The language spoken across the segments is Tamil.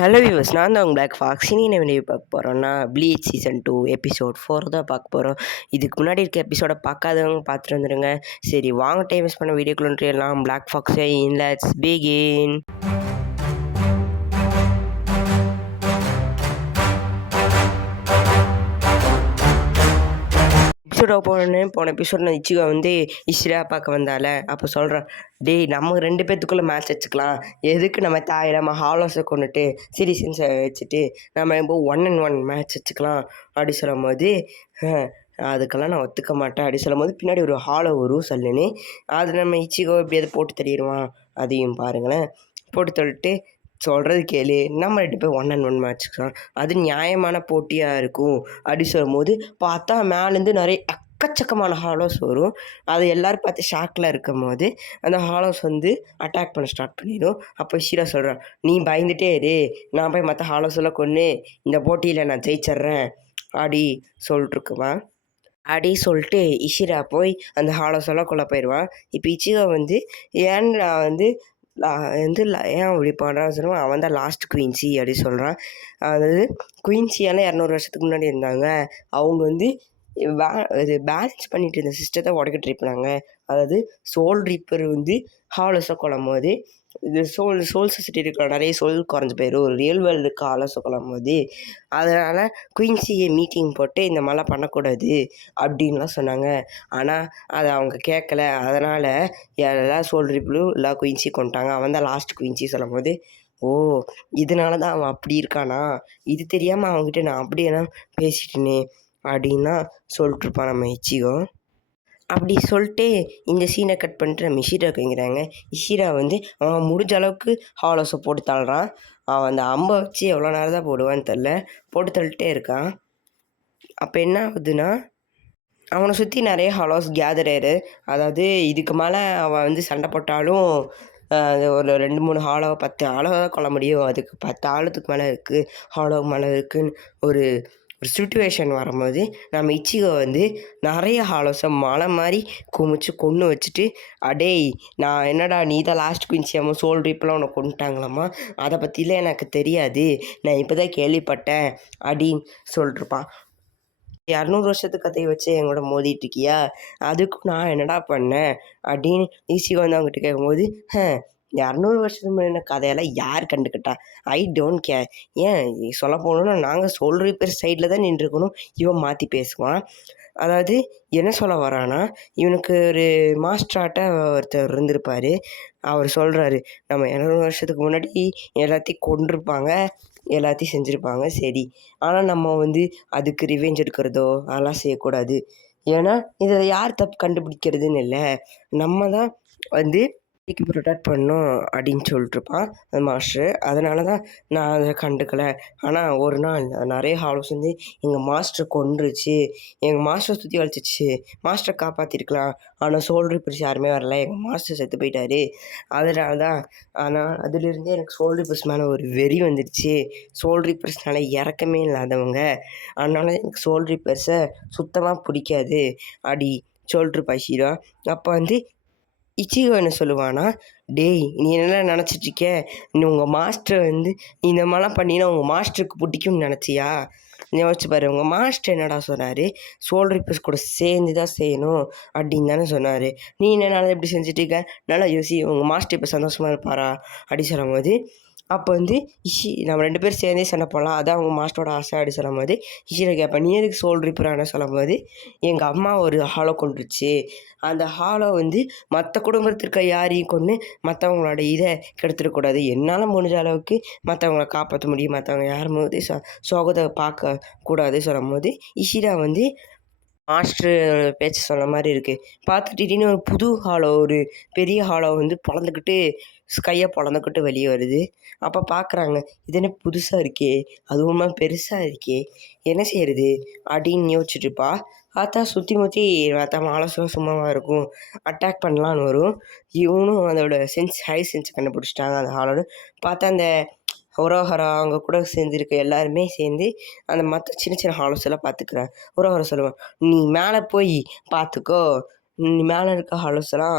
ஹலோ வியூவர்ஸ், நான் தான் உங்கள் பிளாக் ஃபாக்ஸ். இனி என்ன வீடியோ பார்க்க போகிறோம்னா ப்ளீச் சீசன் 2 எபிசோட் 4 தான் பார்க்க போகிறோம். இதுக்கு முன்னாடி இருக்க எபிசோடை பார்க்காதவங்க பார்த்துட்டு வந்துடுங்க. சரி, வாங்க டைம் வேஸ்ட் பண்ண வீடியோக்குள்ளே எல்லாம் பிளாக் ஃபாக்ஸை லெட்ஸ் பிகின். போன எபிசோட் நான் இச்சிகா வந்து இஷ்ரா பார்க்க வந்தால அப்போ சொல்கிறேன், டேய் நம்ம 2 பேர்த்துக்குள்ளே மேட்ச் வச்சுக்கலாம், எதுக்கு நம்ம நம்ம ஹாலோஸை கொண்டுட்டு சீரிஸன்ஸை வச்சுட்டு நம்ம இப்போ 1-on-1 மேட்ச் வச்சுக்கலாம் அப்படி சொல்லும் போது, அதுக்கெல்லாம் நான் ஒத்துக்க மாட்டேன் அப்படி சொல்லும் போது பின்னாடி ஒரு ஹாலோ வரும் சொல்லுன்னு. அது நம்ம இச்சிகோ எப்படியாவது போட்டு தள்ளிடுவான். அதையும் பாருங்களேன், போட்டு தள்ளிட்டு சொல்கிறது கேளு, நம்ம 2 பேர் 1-on-1 மேட்ச்சுக்கலாம், அது நியாயமான போட்டியாக இருக்கும் அப்படி சொல்லும் போது பார்த்தா மேலேருந்து நிறைய எக்கச்சக்கமான ஹாலோஸ் வரும். அது எல்லோரும் பார்த்து ஷாக்கில் இருக்கும் போது அந்த ஹாலோஸ் வந்து அட்டாக் பண்ண ஸ்டார்ட் பண்ணிடும். அப்போ ஷீரா சொல்கிறான், நீ பயந்துட்டே இரு, நான் போய் மற்ற ஹாலோஸ் எல்லாம் கொன்று இந்த போட்டியில் நான் ஜெயிச்சிட்றேன் அப்படி சொல்லிட்டுருக்குவான். அப்படி சொல்லிட்டு இஷிரா போய் அந்த ஹாலோஸ் எல்லாம் கொள்ள போயிடுவான். இப்போ இச்சிகா வந்து ஏன் வந்து ஏன் அப்படி பண்ணுறான்னு சொல்லுவான், அவன் தான் லாஸ்ட் குயின்சி அப்படி சொல்கிறான். அதாவது குயின்சியால் 200 வருஷத்துக்கு முன்னாடி இருந்தாங்க, அவங்க வந்து இது பேலன்ஸ் பண்ணிட்டு இருந்த சிஸ்டத்தை உடைக்க ட்ரை பண்ணாங்க. அதாவது சோல் ரீப்பர் வந்து ஹாலோஸை கொள்ளும் போது இது சோல் சொசைட்டி இருக்கிற நிறைய சோல் குறைஞ்சி போயிடும், ஒரு ரியல் வேர்ல்டு இருக்க ஹாலோஸை கொள்ளும் போது. அதனால் குயின்சியை மீட்டிங் போட்டு இந்த மாதிரிலாம் பண்ணக்கூடாது அப்படின்லாம் சொன்னாங்க. ஆனால் அதை அவங்க கேட்கல. அதனால் எல்லா சோல் ரீப்பரும் எல்லா குயின்சி கொண்டுட்டாங்க. அவன் தான் லாஸ்ட் குயின்சி சொல்லும் போது, ஓ இதனால தான் அவன் அப்படி இருக்கானா, இது தெரியாமல் அவங்ககிட்ட நான் அப்படியெல்லாம் பேசிட்டேனே அப்படின்னா சொல்லிட்டுருப்பான் நம்ம இச்சிகோ. அப்படி சொல்லிட்டு இந்த சீனை கட் பண்ணிட்டு நம்ம இஷிராவுக்கு வைக்கிறாங்க. இஷிரா வந்து அவன் முடிஞ்ச அளவுக்கு ஹாலோஸை போட்டு தள்ளுறான். அவன் அந்த அம்பை வச்சு எவ்வளோ நேரம் தான் போடுவான்னு தெரில, போட்டு தள்ளிட்டே இருக்கான். அப்போ என்ன ஆகுதுன்னா, அவனை சுற்றி நிறைய ஹாலோஸ் கேதர் ஆயிரு. அதாவது இதுக்கு மேலே அவன் வந்து சண்டை போட்டாலும் ஒரு 2-3 ஹாலோ 10 ஹாலோ தான் கொள்ள முடியும், அதுக்கு 10 ஆழத்துக்கு மேலே இருக்குது, ஹாலோ மேலே இருக்குதுன்னு ஒரு சுச்சுவேஷன் வரும்போது நம்ம இச்சிகோ வந்து நிறைய ஹாலோஸை மலை மாதிரி குமிச்சு கொன்று வச்சுட்டு, அடேய் நான் என்னடா நீ தான் லாஸ்ட் குயின்சியாமா சோல் ரீப்பெலாம் உன்னை கொண்டுட்டாங்களாம்மா, அதை பற்றிலாம் எனக்கு தெரியாது, நான் இப்போ தான் கேள்விப்பட்டேன் அப்படின்னு சொல்லிட்டுருப்பான். 200 வருஷத்து கதையை வச்சு எங்களோட மோதிட்டு இருக்கியா, அதுக்கும் நான் என்னடா பண்ணேன் அப்படின்னு இச்சிகோ வந்து அவங்ககிட்ட கேட்கும்போது, 200 வருஷத்துக்கு முன்ன கதையெல்லாம் யார் கண்டுக்கிட்டா, ஐ டோன்ட் கேர், ஏன் சொல்ல போகணுன்னா நாங்கள் சோல் ரீப்பர் சைடில் தான் நின்றுருக்கணும், இவன் மாற்றி பேசுவான். அதாவது என்ன சொல்ல வரானா, இவனுக்கு ஒரு மாஸ்டராட்ட ஒருத்தர் இருந்திருப்பார். அவர் சொல்கிறாரு, நம்ம 200 வருஷத்துக்கு முன்னாடி எல்லாத்தையும் கொண்டிருப்பாங்க, எல்லாத்தையும் செஞ்சுருப்பாங்க சரி, ஆனால் நம்ம வந்து அதுக்கு ரிவெஞ்ச் எடுக்கிறதோ அதெல்லாம் செய்யக்கூடாது, ஏன்னா இதில் யார் தப்பு கண்டுபிடிக்கிறதுன்னு இல்லை, நம்ம தான் வந்து ப்ரொடெக்ட் பண்ணணும் அப்படின்னு சொல்லிட்டுருப்பான் அந்த மாஸ்டரு. அதனால தான் நான் அதை கண்டுக்கலை. ஆனால் ஒரு நாள் நிறைய ஹாலோஸ் வந்து எங்கள் மாஸ்டரை கொன்றுச்சு, எங்கள் மாஸ்டரை சுற்றி வலிச்சிச்சு, மாஸ்டரை காப்பாற்றிருக்கலாம், ஆனால் சோல் ரீப்பர்ஸ் யாருமே வரல, எங்கள் மாஸ்டர் செத்து போயிட்டாரு, அதனால தான். ஆனால் அதிலிருந்தே எனக்கு சோல் ரீப்பர்ஸ் மேலே ஒரு வெறி வந்துடுச்சு, சோல் ரீப்பர்ஸ்னால இறக்கமே இல்லாதவங்க, அதனால எனக்கு சோல் ரீப்பர்ஸை சுத்தமாக பிடிக்காது அப்படி சொல்லிட்டுருப்பா ஷீரா. அப்போ வந்து இச்சிகோ என்ன சொல்லுவானா, டேய் நீ என்ன நினச்சிட்ருக்க, நீ உங்கள் மாஸ்டரை வந்து நீ இந்த மாதிரிலாம் பண்ணினா உங்கள் மாஸ்டருக்கு பிடிக்கும்னு நினச்சியா, யோசிச்சு பாரு, உங்கள் மாஸ்டர் என்னடா சொன்னார், சோல் ரீப்பர்ஸ் கூட சேர்ந்து தான் செய்யணும் அப்படின்னு தானே சொன்னார், நீ என்னனால எப்படி செஞ்சுட்ருக்க, நல்லா யோசி, உங்கள் மாஸ்டர் இப்போ சந்தோஷமாக இருப்பாரா அப்படி சொல்லும் போது, அப்போ வந்து நம்ம 2 பேரும் சேர்ந்தே சண்டை போடலாம், அதான் அவங்க மாஸ்டரோட ஆசை அப்படி சொல்லும் போது இஷிரா கேட்பேன், நீ எதுக்கு சோல் ரீப்பரான சொல்லும் போது, எங்கள் அம்மா ஒரு ஹாலோ கொண்டுருச்சு, அந்த ஹாலோ வந்து மற்ற குடும்பத்திற்கு யாரையும் கொண்டு மற்றவங்களோட இதை கெடுத்துடக்கூடாது, என்னால் முடிஞ்ச அளவுக்கு மற்றவங்கள காப்பாற்ற முடியும், மற்றவங்க யாரும் போது சோகத்தை பார்க்கக்கூடாது சொல்லும் போது இஷிரா வந்து மாஸ்டர் பேச்சு சொன்ன மாதிரி இருக்குது. பார்த்துட்டு திடீர்னு ஒரு புது ஹாலோ, ஒரு பெரிய ஹாலோ வந்து பொளந்துக்கிட்டு ஸ்கையை பொளந்துக்கிட்டு வெளியே வருது. அப்போ பார்க்குறாங்க, இது என்ன புதுசாக இருக்கே, அதுவுமா பெருசாக இருக்கே, என்ன செய்கிறது அப்படின்னு யோசிச்சுட்டுப்பா. பார்த்தா சுற்றி முற்றி மற்ற ஹாலோஸ்லாம் சும்மாவாக இருக்கும், அட்டாக் பண்ணலான்னு வரும். இவனும் அதோட ஹை சென்ஸ் கண்டுபிடிச்சிட்டாங்க அந்த ஹாலோன்னு. பார்த்தா அந்த உரோஹரா அவங்க கூட சேர்ந்துருக்க எல்லாருமே சேர்ந்து அந்த மற்ற சின்ன சின்ன ஹாலோஸ் எல்லாம் பார்த்துக்குறேன். உரோஹரா சொல்லுவான், நீ மேலே போய் பார்த்துக்கோ, நீ மேலே இருக்க ஹாலோஸ் எல்லாம்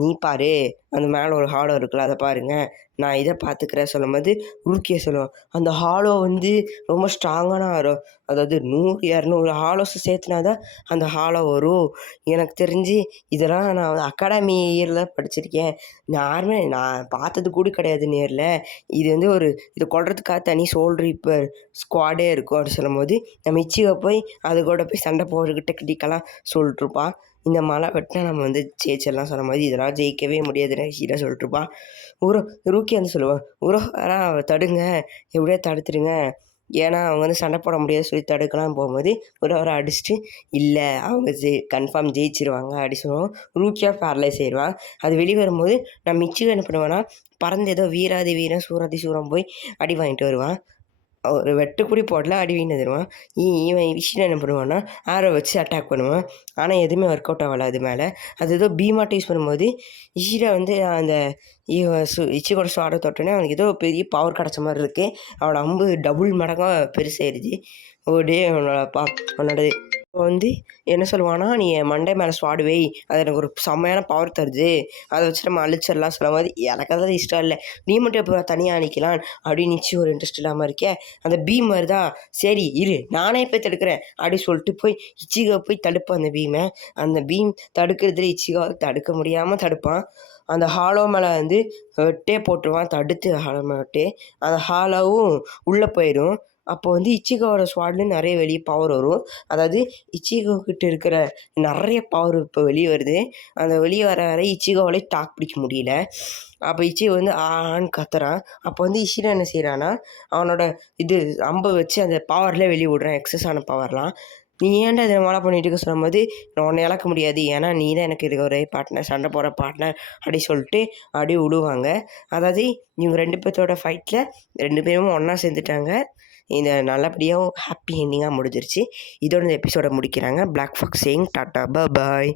நீ பாரு அந்த மேலே ஒரு ஹாலோ இருக்குல்ல அதை பாருங்க, நான் இதை பார்த்துக்கிறேன் சொல்லும்போது உருக்கிய சொல்லுவான். அந்த ஹாலோ வந்து ரொம்ப ஸ்ட்ராங்கான ஹாலோ. அதாவது 100, 200 ஹாலோஸை சேர்த்துனா தான் அந்த ஹாலோ வரும். எனக்கு தெரிஞ்சு இதெல்லாம் நான் அகாடமி இயரில் படிச்சிருக்கேன். யாருமே நான் பார்த்தது கூட கிடையாது நேரில். இது வந்து இதை கொல்றதுக்காக தனி சோல் ரீப்பர் ஸ்குவாடே இருக்கும் அப்படின்னு சொல்லும்போது, நம்ம இச்சிகோ போய் அது கூட போய் சண்டை போட்டுக்கிட்டு டெக்னிக்கெல்லாம் சொல்லிட்டுருப்பான். இந்த மலை வெட்டினா நம்ம வந்து ஜெயிச்சிடலாம் சொன்ன மாதிரி இதெல்லாம் ஜெயிக்கவே முடியாதுன்னு ஹீரோ சொல்லிட்டுருப்பான். ரூக்கி வந்து சொல்லுவான், ஆனால் தடுங்க, எப்படியோ தடுத்துடுங்க, ஏன்னா அவங்க வந்து சண்டை போட முடியாது சொல்லி தடுக்கலாம் போகும்போது அவரை அடிச்சுட்டு இல்லை அவங்க கன்ஃபார்ம் ஜெயிச்சிருவாங்க அப்படி சொல்லுவோம். ரூக்கியாக பேரலைஸ் ஆயிடுவான். அது வெளியே வரும்போது நான் மிச்சிகோ என்ன பண்ணுவேன்னா பறந்து ஏதோ வீராதி வீரம் சூராதி சூரம் போய் அடி வாங்கிட்டு வருவான். ஒரு வெட்டுக்குடி போடல அடி வீணு தருவான். இவன் விஷயம் என்ன பண்ணுவான்னா ஆரோ வச்சு அட்டாக் பண்ணுவான். ஆனால் எதுவுமே ஒர்க் அவுட் ஆகலை அது மேலே. அது ஏதோ பீமாட்டை யூஸ் பண்ணும்போது இஷிரா வந்து அந்த இச்சிகோட ஸ்வாடை தொட்டோன்னே அவனுக்கு ஏதோ பெரிய பவர் கிடச்ச மாதிரி இருக்குது. அவனோட அம்பு டபுள் மடங்காக பெருசாயிருச்சு. டே உன்னோட வந்து என்ன சொல்லுவான்னா, "நீ என் மண்டை மேலே ஸ்வாடு வை, அது எனக்கு ஒரு செம்மையான பவர் தருது, அதை வச்சு நம்ம அழிச்சிடலாம்" சொல்லும்போது எனக்கு அதெல்லாம் இஷ்டம் இல்லை, நீ மட்டும் எப்போ தனியாக அணிக்கலாம் அப்படின்னு நிச்சயம் ஒரு இன்ட்ரெஸ்ட் இல்லாமல் இருக்கேன். அந்த பீம் வருதா, சரி இரு நானே போய் தடுக்கிறேன் அப்படி சொல்லிட்டு போய் இச்சிகோ போய் தடுப்பான் அந்த பீமை. அந்த பீம் தடுக்கிறதுல இச்சிகோ தடுக்க முடியாமல் தடுப்பான். அந்த ஹாலோ மேலே வந்து வெட்டே போட்டுருவான், தடுத்து ஹாலோ மேலே வெட்டே. அந்த ஹாலோவும் உள்ளே போயிடும். அப்போ வந்து இச்சிகோவோட ஸ்வாட்லேருந்து நிறைய வெளியே பவர் வரும். அதாவது இச்சிகோ கிட்ட இருக்கிற நிறைய பவர் இப்போ வெளியே வருது. அந்த வெளியே வர வர இச்சிகோவாலே தாக்கு பிடிக்க முடியல. அப்போ இச்சிகோ வந்து ஆன்னு கத்துறான். அப்போ வந்து இஷிரா என்ன செய்கிறான்னா அவனோட அம்பை வச்சு அந்த பவர்லேயே வெளியே விடுறான், எக்ஸஸான பவர்லாம். நீ ஏன்டா இதை மழை பண்ணிட்டு இருக்க சொல்லும்போது, நான் உன்னை இழக்க முடியாது, ஏன்னா நீ தான் எனக்கு இது ஒரே பார்ட்னர், சண்டை போகிற பார்ட்னர் அப்படி சொல்லிட்டு அப்படியே விடுவாங்க. அதாவது இவங்க 2 பேர்த்தோட ஃபைட்டில் 2 பேரும் ஒன்றா சேர்ந்துட்டாங்க. இந்த நல்லபடியாக ஹாப்பி எண்டிங்காக முடிஞ்சிருச்சு. இதோட இந்த எபிசோடை முடிக்கிறாங்க. பிளாக் ஃபாக்ஸ் சேயிங் டாட்டா பாய்.